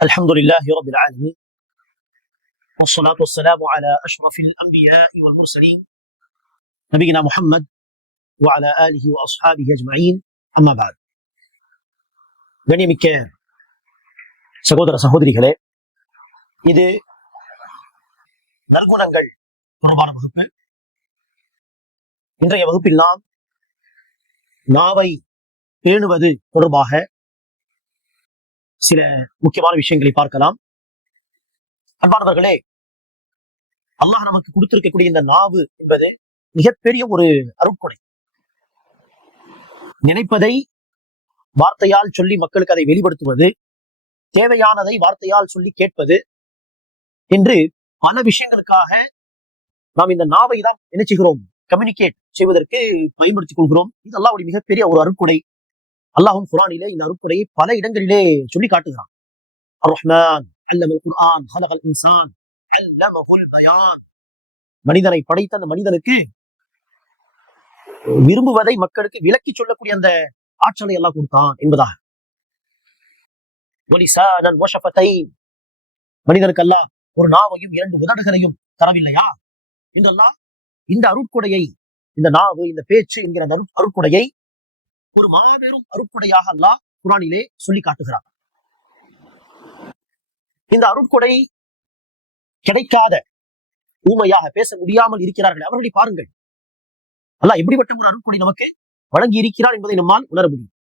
الحمد لله رب العالمين والصلاة والسلام على أشرف الأنبياء والمرسلين نبينا محمد وعلى آله وأصحابه أجمعين أما بعد கண்ணியமிக்க சகோதர சகோதரிகளே, இது நற்குணங்கள் தொடர்பான வகுப்பு. இன்றைய வகுப்பில் நாம் நாவை பேணுவது தொடர்பாக சில முக்கியமான விஷயங்களை பார்க்கலாம். அன்பானவர்களே, அல்லாஹ் நமக்கு கொடுத்திருக்கக்கூடிய இந்த நாவு என்பது மிகப்பெரிய ஒரு அருட்கொடை. நினைப்பதை வார்த்தையால் சொல்லி மக்களுக்கு அதை வெளிப்படுத்துவது, தேவையானதை வார்த்தையால் சொல்லி கேட்பது என்று பல விஷயங்களுக்காக நாம் இந்த நாவை தான் நினைச்சுகிறோம், கம்யூனிகேட் செய்வதற்கு பயன்படுத்திக் கொள்கிறோம். இது அல்லாஹ்வுடைய மிகப்பெரிய ஒரு அருட்கொடை. அல்லாஹ்வும் குர்ஆனிலே இந்த அருட்கொடையை பல இடங்களிலே சொல்லி காட்டுகிறான். அர்-ரஹ்மான் அல்லமல் குர்ஆன் ஹலகல் இன்சான் அல்லமஹுல் பயான். மனிதனை படைத்த அந்த மனிதனுக்கு விரும்புவதை மக்களுக்கு விளக்கி சொல்லக்கூடிய அந்த ஆற்றலை அல்லாஹ் கொடுத்தான் என்பதாக. வலிசானன் வஷஃபதைன். மனிதனுக்கு அல்லாஹ் ஒரு நாவையும் இரண்டு உதடுகளையும் தரவில்லையா என்று அல்லாஹ் இந்த அருட்கொடையை, இந்த நாவு, இந்த பேச்சு என்கிற அருட்கொடையை ஒரு மாபெரும் அருட்கொடையாக அல்லாஹ் குர்ஆனிலே சொல்லி காட்டுகிறார். இந்த அருட்கொடை கிடைக்காத, ஊமையாக பேச முடியாமல் இருக்கிறார்கள், அவர்களை பாருங்கள். அல்லாஹ் எப்படிப்பட்ட ஒரு அருட்கொடை நமக்கு வழங்கி இருக்கிறார் என்பதை நம்மால் உணர முடியும்.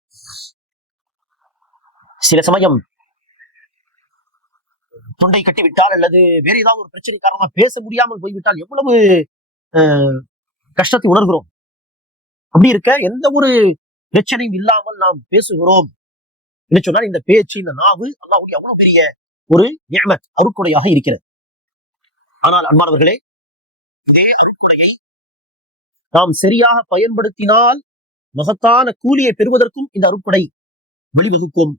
சில சமயம் தொண்டை கட்டிவிட்டால் அல்லது வேற ஏதாவது ஒரு பிரச்சனை காரணமா பேச முடியாமல் போய்விட்டால் எவ்வளவு கஷ்டத்தை உணர்கிறோம். அப்படி இருக்க எந்த ஒரு பிரச்சனையும் இல்லாமல் நாம் பேசுகிறோம் என்று சொன்னால் இந்த பேச்சு, இந்த நாவு அல்லாஹ்வுடைய அவ்வளவு பெரிய ஒரு நிஅமத், அருட்கொடையாக இருக்கிறது. ஆனால் அன்பானவர்களே, இதே அருட்கொடையை நாம் சரியாக பயன்படுத்தினால் மகத்தான கூலியை பெறுவதற்கும் இந்த அருட்கொடை வழிவகுக்கும்.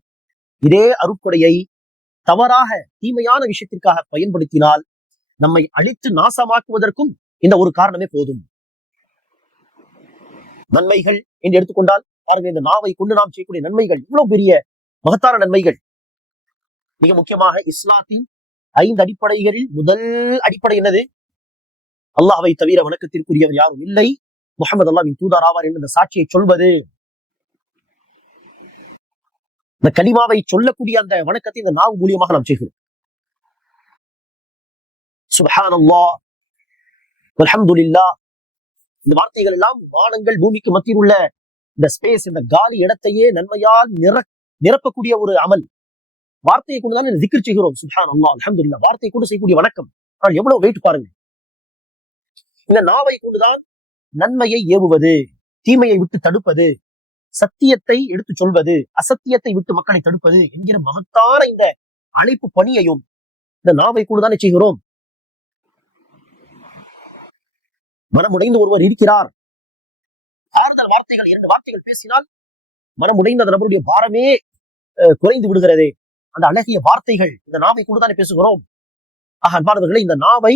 இதே அருட்கொடையை தவறாக, தீமையான விஷயத்திற்காக பயன்படுத்தினால் நம்மை அழித்து நாசமாக்குவதற்கும் இந்த ஒரு காரணமே போதும். நன்மைகள் என்று எடுத்துக்கொண்டால் பாருங்க, இந்த நாவை கொண்டு நாம் செய்யக்கூடிய நன்மைகள் இவ்வளவு பெரிய மகத்தான நன்மைகள். மிக முக்கியமாக இஸ்லாத்தின் 5 அடிப்படைகளில் முதல் அடிப்படை என்னது? அல்லாஹ்வை தவிர வணக்கத்திற்குரியவர் யாரும் இல்லை, முஹம்மது அல்லாஹ்வின் தூதர் ஆவார் என்ற சாட்சியை சொல்வது. இந்த கலிமாவை சொல்லக்கூடிய அந்த வணக்கத்தை இந்த நாவு மூலியமாக நாம் செய்கிறோம். சுப்ஹானல்லாஹ் வல்ஹம்துலில்லாஹ். இந்த வார்த்தைகள் எல்லாம் வானங்கள் பூமிக்கு மத்தியில் உள்ள இந்த ஸ்பேஸ், இந்த காலி இடத்தையே நன்மையால் நிரப்பக்கூடிய ஒரு அமல். வார்த்தையை கொண்டுதான் திக்ர் செய்கிறோம். சுப்ஹானல்லாஹ் அல்ஹம்துலில்லாஹ். வார்த்தையை கொண்டு செய்யக்கூடிய வணக்கம் எவ்வளவு வெயிட் பாருங்க. இந்த நாவை கொண்டுதான் நன்மையை ஏவுவது, தீமையை விட்டு தடுப்பது, சத்தியத்தை எடுத்து சொல்வது, அசத்தியத்தை விட்டு மக்களை தடுப்பது என்கிற மகத்தான இந்த அழைப்பு பணியையும் இந்த நாவை கொண்டுதானே செய்கிறோம். மனமுடைந்து ஒருவர் இருக்கிறார், ஆறுதல் வார்த்தைகள், 2 வார்த்தைகள் பேசினால் மனமுடைந்த அந்த நபருடைய பாரமே குறைந்து விடுகிறதே. அந்த அழகிய வார்த்தைகள் இந்த நாவை கொண்டுதானே பேசுகிறோம். அன்பானவர்களே, இந்த நாவை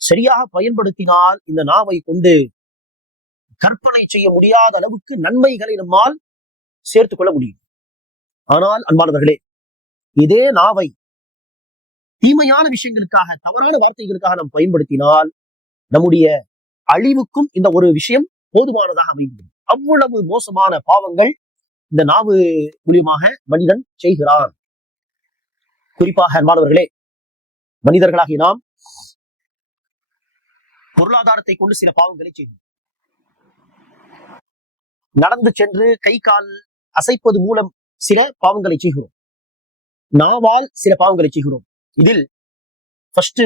சரியாக பயன்படுத்தினால் இந்த நாவை கொண்டு கற்பனை செய்ய முடியாத அளவுக்கு நன்மைகளை நம்மால் சேர்த்துக் கொள்ள முடியும். ஆனால் அன்பானவர்களே, இதே நாவை தீமையான விஷயங்களுக்காக, தவறான வார்த்தைகளுக்காக நாம் பயன்படுத்தினால் நம்முடைய அழிவுக்கும் இந்த ஒரு விஷயம் போதுமானதாக அமைந்துவிடும். அவ்வளவு மோசமான பாவங்கள் இந்த நாவு மூலியமாக மனிதன் செய்கிறான். குறிப்பாக அன்பானவர்களே, மனிதர்களாகிய நாம் பொருளாதாரத்தை கொண்டு சில பாவங்களை செய்கிறோம். நடந்து சென்று கை கால் அசைப்பது மூலம் சில பாவங்களை செய்கிறோம். நாவால் சில பாவங்களை செய்கிறோம். இதில் ஃபர்ஸ்ட்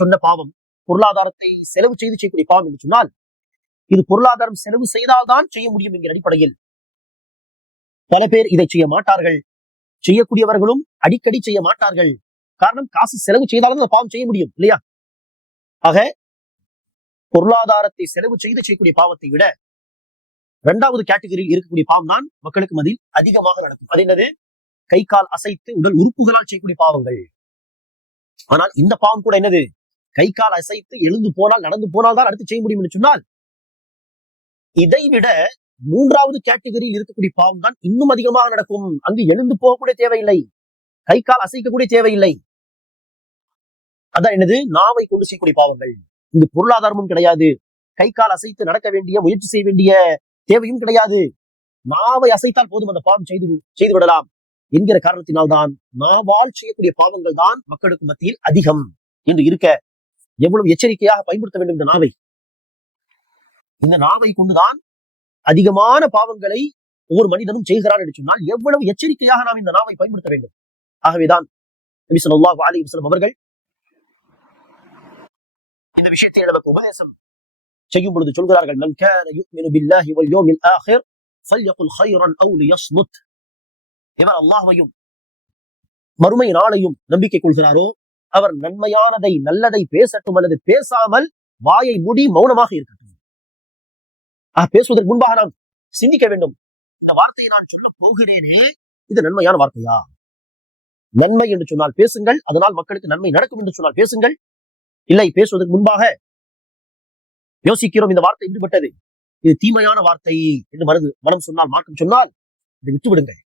சொன்ன பாவம் பொருளாதாரத்தை செலவு செய்து செய்யக்கூடிய பாவம் என்று சொன்னால், இது பொருளாதாரம் செலவு செய்தால்தான் செய்ய முடியும் என்கிற அடிப்படையில் பல பேர் இதை செய்ய மாட்டார்கள். செய்யக்கூடியவர்களும் அடிக்கடி செய்ய மாட்டார்கள். காரணம், காசு செலவு செய்தாலும் அந்த பாவம் செய்ய முடியும் இல்லையா? ஆக பொருளாதாரத்தை செலவு செய்து செய்யக்கூடிய பாவத்தை விட 2வது கேட்டகரியில் இருக்கக்கூடிய பாவம் தான் மக்களுக்கு மத்தியில் அதிகமாக நடக்கும். அது என்னது? கை கால் அசைத்து உடல் உறுப்புகளால் செய்யக்கூடிய பாவங்கள். ஆனால் இந்த பாவம் கூட என்னது? கை கால் அசைத்து எழுந்து போனால், நடந்து போனால் தான் அடுத்து செய்ய முடியும் என்று சொன்னால், இதை விட 3வது கேட்டகரியில் இருக்கக்கூடிய பாவம் தான் இன்னும் அதிகமாக நடக்கும். அங்கு எழுந்து போகக்கூடிய தேவையில்லை. கை கால் அசைக்கக்கூடிய தேவையில்லை. அதான் என்னது, நாவை கொண்டு செய்யக்கூடிய பாவங்கள். இந்த பொருளாதாரமும் கிடையாது, கை கால் அசைத்து நடக்க வேண்டிய முயற்சி செய்ய வேண்டிய தேவையும் கிடையாது. நாவை அசைத்தால் போதும், அந்த பாவம் செய்து விடலாம் என்கிற காரணத்தினால்தான் நாவால் செய்யக்கூடிய பாவங்கள் தான் மக்களுக்கு மத்தியில் அதிகம் என்று இருக்க எவ்வளவு எச்சரிக்கையாக பயன்படுத்த வேண்டும் இந்த நாவை. இந்த நாவை கொண்டுதான் அதிகமான பாவங்களை ஒவ்வொரு மனிதனும் செய்கிறான் என்று சொன்னால் எவ்வளவு எச்சரிக்கையாக நாம் இந்த நாவை பயன்படுத்த வேண்டும். ஆகவேதான் நபி ஸல்லல்லாஹு அலைஹி வஸல்லம் அவர்கள் இந்த விஷயத்தை நமக்கு உபதேசம் செய்யும் பொழுது சொல்கிறார்கள், மன் கான யுமினு பில்லாஹி வல் யௌமில் ஆகிர் ஃபல்யகுல் கைரன் அவ் லியஸ்முத். இவர் அல்லாஹ்வையும் மறுமை நாளையும் நம்பிக்கை கொள்கிறாரோ அவர் நன்மையானதை நல்லதை பேசட்டும் அல்லது பேசாமல் வாயை மூடி மௌனமாக இருக்கட்டும். பேசுவதற்கு முன்பாக நாம் சிந்திக்க வேண்டும், இந்த வார்த்தையை நான் சொல்ல போகிறேனே இது நன்மையான வார்த்தையா? நன்மை என்று சொன்னால் பேசுங்கள், அதனால் மக்களுக்கு நன்மை நடக்கும் என்று சொன்னால் பேசுங்கள். இல்லை, பேசுவதற்கு முன்பாக யோசிக்கிறோம், இந்த வார்த்தை விடுபட்டது, இது தீமையான வார்த்தை என்று மனம் சொன்னால், மாற்றம் சொன்னால் இதை விட்டு விடுங்கள்.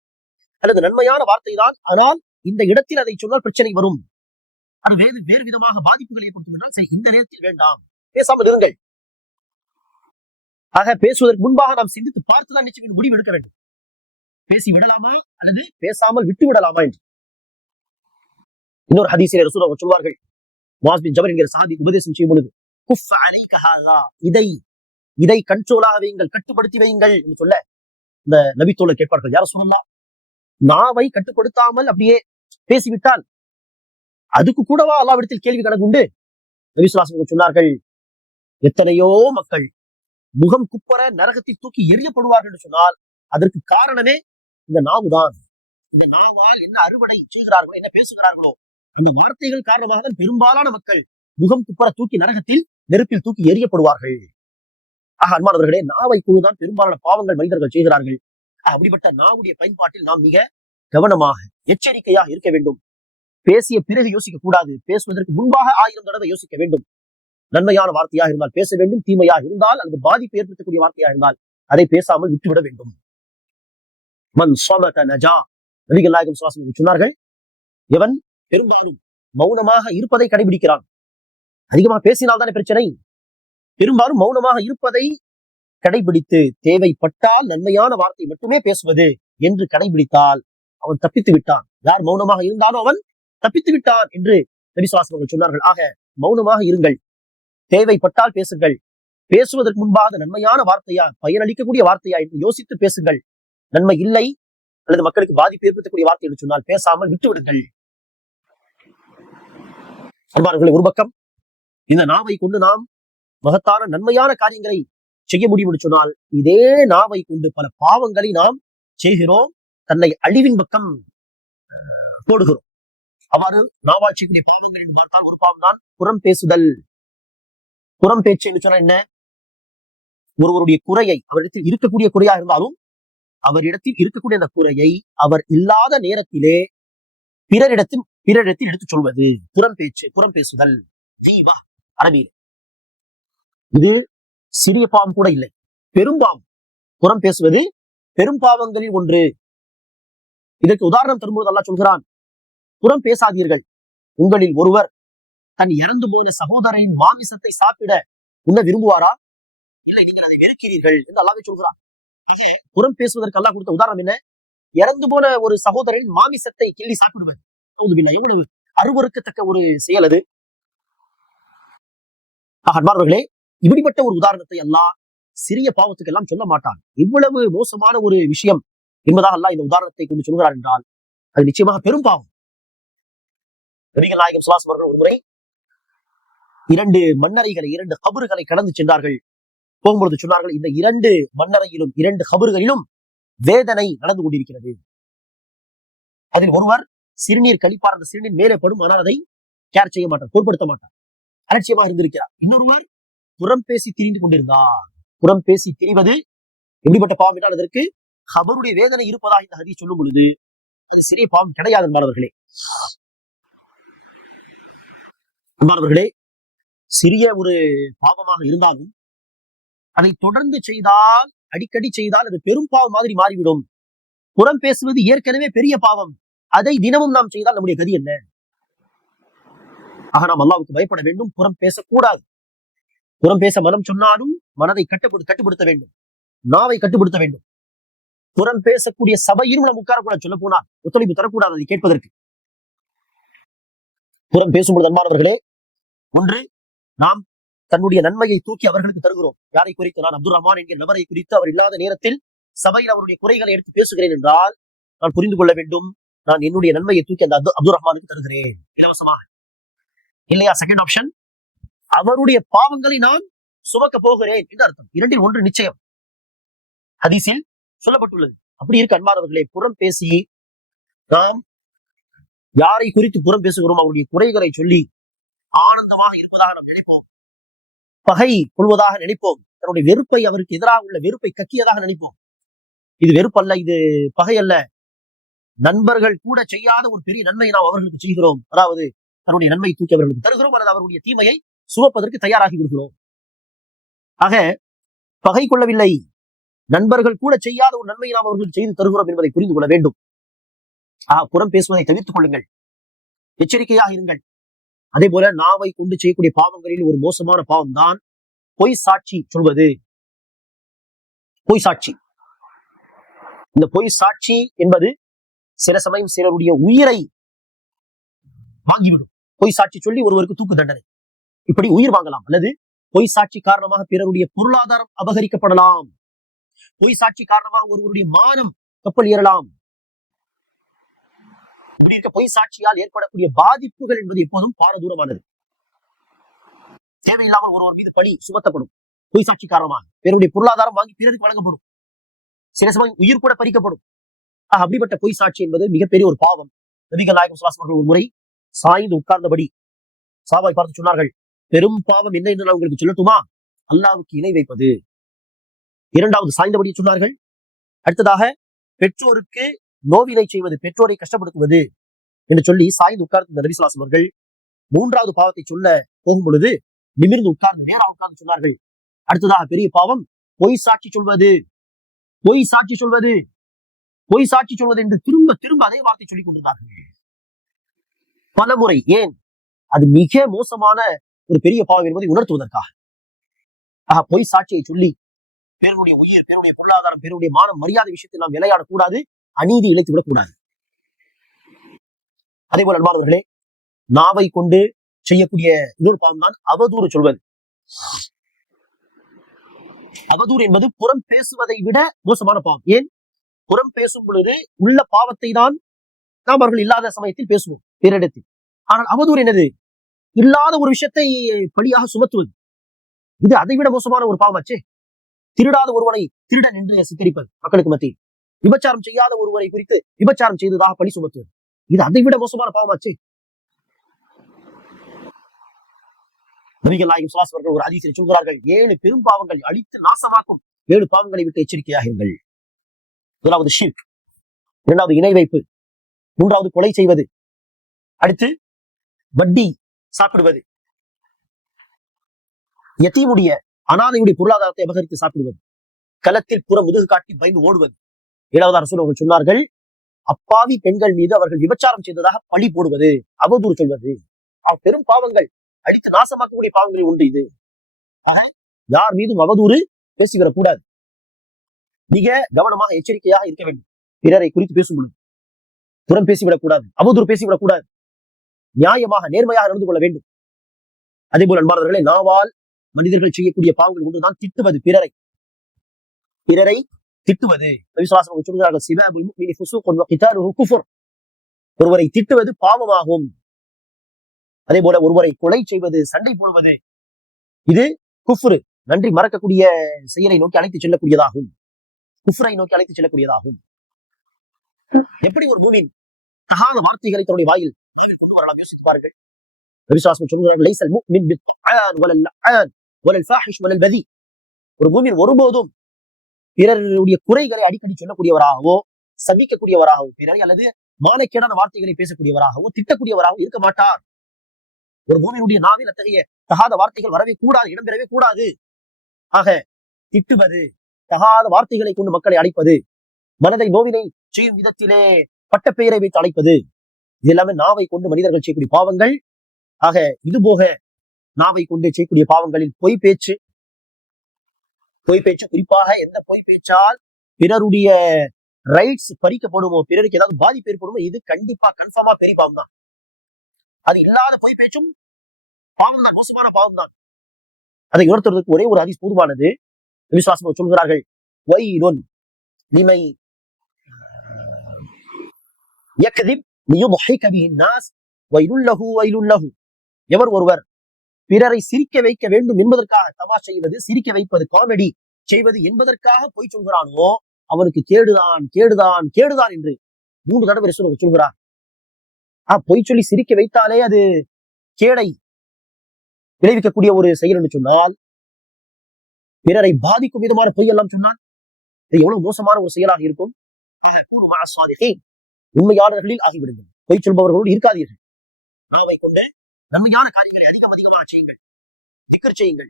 அல்லது நன்மையான வார்த்தை தான், ஆனால் இந்த இடத்தில் அதை சொன்னால் பிரச்சனை வரும், அது வேறு விதமாக பாதிப்புகளை ஏற்படுத்தும், இந்த நேரத்தில் வேண்டாம், பேசாமல் இருங்கள். ஆக பேசுவதற்கு முன்பாக நாம் சிந்தித்து பார்த்துதான் நிச்சயம் முடிவு எடுக்க வேண்டும். பேசி விடலாமா அல்லது பேசாமல் விட்டு விடலாமா என்று. இன்னொரு ஹதீஸிலே ரசூலுல்லாஹ் சொல்வார்கள், முஆஸ் பின் ஜபல் என்கிற சஹாபி உபதேசம் செய்யும் பொழுது, குஃப் அலைக ஹாதா, இதை கண்ட்ரோலாக வையுங்கள், கட்டுப்படுத்தி வையுங்கள் என்று சொல்ல இந்த நபித்தோழர் கேட்பார்கள், யார் ரசூலுல்லாஹ், நாவை கட்டுப்படுத்தாமல் அப்படியே பேசிவிட்டால் அதுக்கு கூடவா அல்லாஹ்விடத்தில் கேள்வி கணக்கு உண்டு? நபி ஸல்லல்லாஹு அலைஹி வஸல்லம் சொன்னார்கள், எத்தனையோ மக்கள் முகம் குப்பர நரகத்தில் தூக்கி எரியப்படுவார்கள் என்று சொன்னால் அதற்கு காரணமே இந்த நாவுதான். இந்த நாவால் என்ன அறுவடை செய்கிறார்களோ, என்ன பேசுகிறார்களோ அந்த வார்த்தைகள் காரணமாக தான் பெரும்பாலான மக்கள் முகம் குப்பர தூக்கி நரகத்தில் நெருப்பில் தூக்கி எரியப்படுவார்கள். ஆக அன்பானவர்களே, நாவை குழுதான் பெரும்பாலான பாவங்கள் மனிதர்கள் செய்கிறார்கள். அப்படிப்பட்ட நாவுடைய பயன்பாட்டில் நாம் மிக கவனமாக எச்சரிக்கையாக இருக்க வேண்டும். பேசிய பிறகு யோசிக்க கூடாது, பேசுவதற்கு முன்பாக 1000 தடவை யோசிக்க வேண்டும். நன்மையான வார்த்தையாக இருந்தால் பேச வேண்டும், தீமையாக இருந்தால் அல்லது பாதிப்பு ஏற்படுத்தக்கூடிய வார்த்தையாக இருந்தால் அதை பேசாமல் விட்டுவிட வேண்டும். மன் ஸமத நஜா, நபிகள் நாயகம் ஸல்லல்லாஹு அலைஹி வஸல்லம் சொன்னார்கள், எவன் பெரும்பாலும் மௌனமாக இருப்பதை கடைபிடிக்கிறான். அதிகமாக பேசினால் தானே பிரச்சனை. பெரும்பாலும் மௌனமாக இருப்பதை கடைபிடித்து தேவைப்பட்டால் நன்மையான வார்த்தை மட்டுமே பேசுவது என்று கடைபிடித்தால் அவன் தப்பித்து விட்டான். யார் மௌனமாக இருந்தாலும் அவன் தப்பித்து விட்டான் என்று நபி ஸல்லல்லாஹு அலைஹி வஸல்லம் சொன்னார்கள். ஆக மௌனமாக இருங்கள், தேவைப்பட்டால் பேசுங்கள். பேசுவதற்கு முன்பாக நன்மையான வார்த்தையா, பயனளிக்கக்கூடிய வார்த்தையா என்று யோசித்து பேசுங்கள். நன்மை இல்லை அல்லது மக்களுக்கு பாதிப்பு ஏற்படுத்தக்கூடிய வார்த்தை என்று சொன்னால் பேசாமல் விட்டு விடுங்கள். அன்பானவர்களே, ஒரு பக்கம் இந்த நாவை கொண்டு நாம் மகத்தான நன்மையான காரியங்களை செய்ய முடியும் என்று சொன்னால், இதே நாவை கொண்டு பல பாவங்களை நாம் செய்கிறோம், தன்னை அழிவின் பக்கம் போடுகிறோம். அவ்வாறு நாவால் செய்யக்கூடிய பாவங்கள் என்று பார்த்தால் ஒரு பாவம் தான் புறம் பேசுதல். புறம் பேச்சு என்று சொன்னா என்ன? ஒருவருடைய குறையை, அவரிடத்தில் இருக்கக்கூடிய குறையா இருந்தாலும் அவரிடத்தில் இருக்கக்கூடிய அந்த குறையை அவர் இல்லாத நேரத்திலே பிறரிடத்தில் எடுத்துச் சொல்வது புறம் பேச்சு, புறம் பேசுதல். ஜீவா அரபியில் இது சிறிய பாவம் கூட இல்லை, பெரும்பாவம். புறம் பேசுவது பெரும் பாவங்களில் ஒன்று. இதற்கு உதாரணம் தரும்போது அல்லாஹ் சொல்கிறான், புறம் பேசாதீர்கள், உங்களில் ஒருவர் தன் இறந்து போன சகோதரனின் மாமிசத்தை சாப்பிட உண்ண விரும்புவாரா? இல்லை, நீங்கள் அதை வெறுக்கிறீர்கள் என்று அல்லாஹ் சொல்கிறான். மிக புறம் பேசுவதற்கு அல்லாஹ் கொடுத்த உதாரணம் என்ன? இறந்து போன ஒரு சகோதரனின் மாமிசத்தை கிள்ளி சாப்பிடுவது. எவ்வளவு அருவருக்கத்தக்க ஒரு செயல் அது. அன்பார்களே, இப்படிப்பட்ட ஒரு உதாரணத்தை அல்லாஹ் சிறிய பாவத்துக்கு எல்லாம் சொல்ல மாட்டான். இவ்வளவு மோசமான ஒரு விஷயம் என்பதாக அல்லாஹ் இந்த உதாரணத்தை கொண்டு சொல்கிறார் என்றால் அது நிச்சயமாக பெரும் பாவம். நபிகள் நாயகம் ஸல்லல்லாஹு அலைஹி வஸல்லம் ஒருமுறை 2 மண்ணறைகளை, 2 கபறுகளை கடந்து சென்றார்கள். போகும்பொழுது சொன்னார்கள், இந்த 2 மண்ணறையிலும் 2 கபறுகளிலும் வேதனை நடந்து கொண்டிருக்கிறது. அதில் ஒருவர் சிறுநீர் கழிப்பார், அந்த சிறுநீர் மேலே படும், ஆனால் அதை கேர் செய்ய மாட்டார், பொருட்படுத்த மாட்டார், அலட்சியமாக இருந்திருக்கிறார். இன்னொருவர் புறம் பேசி திரிந்து கொண்டிருந்தார். புறம் பேசி திரிவது எப்படிப்பட்ட பாவம் என்றால் அதற்கு கபருடைய வேதனை இருப்பதாக இந்த ஹதீஸ் சொல்லும் பொழுது அது சிறிய பாவம் கிடையாது. அன்பானவர்களே, சிறிய ஒரு பாவமாக இருந்தாலும் அதை தொடர்ந்து செய்தால், அடிக்கடி செய்தால் அது பெரும் பாவம் மாதிரி மாறிவிடும். புறம் பேசுவது ஏற்கனவே பெரிய பாவம், அதை தினமும் நாம் செய்தால் நம்முடைய கதி என்ன? ஆக நாம் அல்லாஹ்வுக்கு பயப்பட வேண்டும். புறம் பேசக்கூடாது. புறம் பேச மனம் சொன்னாலும் மனதை கட்டுப்படுத்த வேண்டும். நாவை கட்டுப்படுத்த வேண்டும். புறம் பேசக்கூடிய சபையிலும் நாம் உட்காரக்கூடாது. சொல்ல போனால் ஒத்துழைப்பு தரக்கூடாது அதை கேட்பதற்கு. புறம் பேசும்பொழுது அன்பானவர்களே, ஒன்று, நாம் தன்னுடைய நன்மையை தூக்கி அவர்களுக்கு தருகிறோம். யாரை குறித்து? நான் அப்துல் ரஹ்மான் என்கிற நபரை குறித்து அவர் இல்லாத நேரத்தில் சபையில் அவருடைய குறைகளை எடுத்து பேசுகிறேன் என்றால் நான் புரிந்து கொள்ள வேண்டும், நான் என்னுடைய நன்மையை தூக்கி அந்த அப்துல் ரஹ்மானுக்கு தருகிறேன் இலவசமாக. இல்லையா? செகண்ட் ஆப்ஷன், அவருடைய பாவங்களை நான் சுமக்க போகிறேன் என்று அர்த்தம். இரண்டில் ஒன்று நிச்சயம் ஹதீஸில் சொல்லப்பட்டுள்ளது. அப்படி இருக்க அன்பானவர்களே, புறம் பேசி நாம் யாரை குறித்து புறம் பேசுகிறோம் அவருடைய குறைகளை சொல்லி ஆனந்தமாக இருப்பதாக நாம் நினைப்போம். பகை கொள்வதாக நினைப்போம். தன்னுடைய வெறுப்பை, அவருக்கு எதிராக உள்ள வெறுப்பை கக்கியதாக நினைப்போம். இது வெறுப்பல்ல, இது பகை அல்ல. நண்பர்கள் கூட செய்யாத ஒரு பெரிய நன்மையை நாம் அவர்களுக்கு செய்கிறோம். அதாவது தன்னுடைய நன்மையை தூக்கி அவர்களுக்கு தருகிறோம், அல்லது அவருடைய தீமையை சுமப்பதற்கு தயாராகி விடுகிறோம். ஆக பகை கொள்ளவில்லை, நண்பர்கள் கூட செய்யாத ஒரு நன்மையை நாம் அவர்களுக்கு செய்து தருகிறோம் என்பதை புரிந்து கொள்ள வேண்டும். புறம் பேசுவதை தவிர்த்துக் கொள்ளுங்கள், எச்சரிக்கையாக இருங்கள். அதே போல நாவை கொண்டு செய்யக்கூடிய பாவங்களில் ஒரு மோசமான பாவம் தான் பொய் சாட்சி சொல்வது. பொய் சாட்சி, இந்த பொய் சாட்சி என்பது சில சமயம் சிலருடைய உயிரை வாங்கிவிடும். பொய் சாட்சி சொல்லி ஒருவருக்கு தூக்கு தண்டனை, இப்படி உயிர் வாங்கலாம். அல்லது பொய் சாட்சி காரணமாக பிறருடைய பொருளாதாரம் அபகரிக்கப்படலாம். பொய் சாட்சி காரணமாக ஒருவருடைய மானம் கப்பல் ஏறலாம். இப்படி இருக்க பொய் சாட்சியால் ஏற்படக்கூடிய பாதிப்புகள் என்பது எப்போதும் பாரதூரமானது. தேவையில்லாமல் ஒருவர் மீது பழி சுமத்தப்படும். பொய் சாட்சி காரணமாக பிறருடைய பொருளாதாரம் வாங்கி பிறருக்கு வழங்கப்படும். சில சமயம் உயிர் கூட பறிக்கப்படும். அப்படிப்பட்ட பொய் சாட்சி என்பது மிகப்பெரிய ஒரு பாவம். நபிகள் நாயகம் ஸல்லல்லாஹு அலைஹி வஸல்லம் ஒரு முறை சாய்ந்து உட்கார்ந்தபடி சஹாபாவை பார்த்து சொன்னார்கள், பெரும் பாவம் என்ன என்று நான் உங்களுக்கு சொல்லட்டுமா? அல்லாஹ்வுக்கு இணை வைப்பது. இரண்டாவது சாய்ந்தபடி சொன்னார்கள். அடுத்ததாக பெற்றோருக்கு நோவினை செய்வது, பெற்றோரை கஷ்டப்படுத்துவது என்று சொல்லி சாய்ந்து உட்கார்ந்த நபி ஸல்லல்லாஹு அலைஹி வஸல்லம் அவர்கள் மூன்றாவது பாவத்தை சொல்ல போகும் பொழுது நிமிர்ந்து உட்கார்ந்து நேராக உட்கார்ந்து சொன்னார்கள், அடுத்ததாக பெரிய பாவம் பொய் சாட்சி சொல்வது. பொய் சாட்சி சொல்வது, பொய் சாட்சி சொல்வது என்று திரும்ப திரும்ப அதே வார்த்தை சொல்லிக் கொண்டிருந்தார்கள் பலமுறை. ஏன்? அது மிக மோசமான ஒரு பெரிய பாவம் என்பதை உணர்த்துவதற்காக. பொய் சாட்சியை சொல்லி பிறருடைய உயிர், பிறருடைய பொருளாதாரம், பிறருடைய மானம், மரியாதை விஷயத்தில் நாம் விளையாடக்கூடாது, அநீதி இழைத்து விடக்கூடாது. அதே போல அன்பானவர்களே, நாவை கொண்டு செய்யக்கூடிய இன்னொரு பாவம் தான் அவதூறு சொல்வது. அவதூறு என்பது புறம் பேசுவதை விட மோசமான பாவம். ஏன்? புறம் பேசும் பொழுது உள்ள பாவத்தை தான் நாம் அவர்கள் இல்லாத சமயத்தில் பேசுவோம் பிறரிடத்தில். ஆனால் அவதூறு என்னது? இல்லாத ஒரு விஷயத்தை பழியாக சுமத்துவது. இது அதை விட மோசமான ஒரு பாவமாச்சே. திருடாத ஒருவனை திருடன் என்று சித்தரிப்பது மக்களுக்கு மத்தியில். விபச்சாரம் செய்யாத ஒருவரை குறித்து விபச்சாரம் செய்ததாக பழி சுமத்துவது, இது அதை விட மோசமான பாவமாச்சே. நபிகள் நாயகம் ஸல்லல்லாஹு அலைஹி வஸல்லம் ஒரு ஹதீஸில் சொல்கிறார்கள், 7 பெரும் பாவங்கள் அழித்து நாசமாக்கும் 7 பாவங்களை விட்டு எச்சரிக்கையாக இருங்கள். முதலாவது ஷிர்க், இரண்டாவது இணை வைப்பு, மூன்றாவது கொலை செய்வது, அடுத்து வட்டி சாப்பிடுவது, யதீமுடைய அனாதையுடைய பொருளாதாரத்தை அபகரித்து சாப்பிடுவது, களத்தில் புற முதுகு காட்டி பயந்து ஓடுவது. 7வது ரசூல் அவர்கள் சொன்னார்கள், அப்பாவி பெண்கள் மீது அவர்கள் விபச்சாரம் செய்ததாக பழி போடுவது, அவதூறு சொல்வது. பெரும் பாவங்கள், அடித்து நாசமாக்கக்கூடிய பாவங்களில் உண்டு இது. யார் மீதும் அவதூறு பேசிவிடக் கூடாது. மிக கவனமாக எச்சரிக்கையாக இருக்க வேண்டும். பிறரை குறித்து பேசும் பொழுது புறம் பேசிவிடக் கூடாது, அவதூறு பேசிவிடக் கூடாது. நியாயமாக நேர்மையாக நடந்து கொள்ள வேண்டும். அதே போல அன்பானவர்களே, நாவால் மனிதர்கள் செய்யக்கூடிய பாவங்கள் ஒன்றுதான் திட்டுவது. பிறரை திட்டுவது. நபி ஸல்லல்லாஹு அலைஹி வஸல்லம் சொல்கிறார்கள், சிபாபுல் முஃமினி ஃபுஸூகுன் வ கிதாலுஹு குஃப்ர். ஒருவரை திட்டுவது பாவமாகும். அதே போல ஒருவரை கொலை செய்வது, சண்டை போடுவது, இது குஃப்ரு, நன்றி மறக்கக்கூடிய செயலை நோக்கி அழைத்து செல்லக்கூடியதாகும். குஃப்ரை நோக்கி அழைத்து செல்லக்கூடியதாகும். எப்படி ஒரு மூமின் தகாத வார்த்தைகளை தன்னுடைய வாயில் கொண்டு வரலாம்? யோசித்து பாருங்கள். நபி ஸல்லல்லாஹு அலைஹி வஸல்லம் சொல்கிறார்கள், லைஸல் முஃமின் பித்ஆன் வலல் லஆன் வலல் ஃபாஹிஷ் வலல் பதி. ஒரு மூமின் ஒருபோதும் பிறருடைய குறைகளை அடிக்கடி சொல்லக்கூடியவராகவோ, சபிக்கக்கூடியவராகவோ, பிறரை அல்லது மானக்கேடான வார்த்தைகளை பேசக்கூடியவராகவோ, திட்டக்கூடியவராகவோ இருக்க மாட்டார். ஒரு மூமினுடைய நாவில் அத்தகைய தகாத வார்த்தைகள் வரவே கூடாது, இடம்பெறவே கூடாது. ஆக திட்டுவது, தகாத வார்த்தைகளை கொண்டு மக்களை அழைப்பது, மனதை நோவினை செய்யும் விதத்திலே பட்ட பெயரை வைத்து அழைப்பது, இது எல்லாமே நாவை கொண்டு மனிதர்கள் செய்யக்கூடிய பாவங்கள். ஆக இது போக நாவை கொண்டு செய்யக்கூடிய பாவங்களில் பொய் பேச்சு, குறிப்பாக எந்த பொய் பேச்சால் பிறருடைய ரைட்ஸ் பறிக்கப்படுமோ, பிறருக்கு ஏதாவது பாதிப்பு ஏற்படுமோ, இது கண்டிப்பா கன்ஃபார்மா பெரிய பாவம் தான். அது இல்லாத பொய் பேச்சும் பாவம் தான், மோசமான பாவம் தான். அதை உணர்த்துறதுக்கு ஒரே ஒரு ஹதீஸ் போதுமானது. விசுவாசம் சொல்கிறார்கள், வைலுன் லிமை யக்திப் லியுضحك به الناس வைலுன் லஹு வைலுன் லஹு. எவர் ஒருவர் பிறரை சிரிக்க வைக்க வேண்டும் என்பதற்காக தமாஷ் செய்வது, சிரிக்க வைப்பது, காமெடி செய்வது என்பதற்காக பொய் சொல்கிறானோ அவனுக்கு கேடுதான் கேடுதான் கேடுதான் என்று 3 தடவை ரசூலுல்லாஹ் சொல்கிறார். பொய் சொல்லி சிரிக்க வைத்தாலே அது கேடை விளைவிக்கக்கூடிய ஒரு செயல் என்று சொன்னால், பிறரை பாதிக்கும் விதமான பொய் எல்லாம் சொன்னால் இது எவ்வளவு மோசமான ஒரு செயலாக இருக்கும். உண்மையாளர்களில் ஆகிவிடுங்கள், பொய் சொல்பவர்களோடு இருக்காதீர்கள். நாவை கொண்டு நன்மையான காரியங்களை அதிகமாக செய்யுங்கள், திக்ர் செய்யுங்கள்,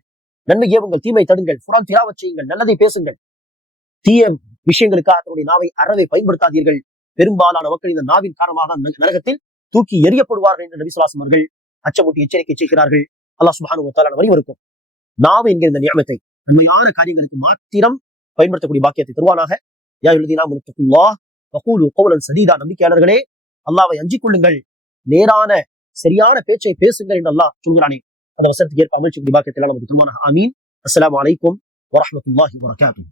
நன்மை ஏவுங்கள், தீமை தடுங்கள், குர்ஆன் திலாவத் செய்யுங்கள், நல்லதை பேசுங்கள். தீய விஷயங்களுக்காக தன்னுடைய நாவை அறவே பயன்படுத்தாதீர்கள். பெரும்பாலான மக்கள் இந்த நாவின் காரணமாக நரகத்தில் தூக்கி எறியப்படுவார்கள் என்று நபி ஸல்லல்லாஹு அலைஹி வஸல்லம் அவர்கள் அச்சமூட்டி எச்சரிக்கை செய்கிறார்கள். அல்லாஹ் சுப்ஹானஹு வ தஆலா வரைவருக்கும் நாவு என்கிற இந்த நியமத்தை நன்மையான காரியங்களுக்கு மாத்திரம் பயன்படுத்தக்கூடிய பாக்கியத்தை தருவானாக. யா அய்யுஹல்லதீன ஆமனு தக்குல்லாஹ் வகூலு கௌலன் சதீதா. நம்பிக்கையாளர்களே, அல்லாஹ்வை அஞ்சிக் கொள்ளுங்கள், நேரான சரியான பேச்சை பேசுங்கள் என்று அல்லாஹ் சொல்கிறானே, அந்த வசனத்துக்கு ஏற்ப அமல் செய்யக்கூடிய பாக்கியத்தை நமக்கு தருவானாக. ஆமீன். அஸ்ஸலாமு அலைக்கும் வரஹ்மத்துல்லாஹி வபரகாத்துஹு.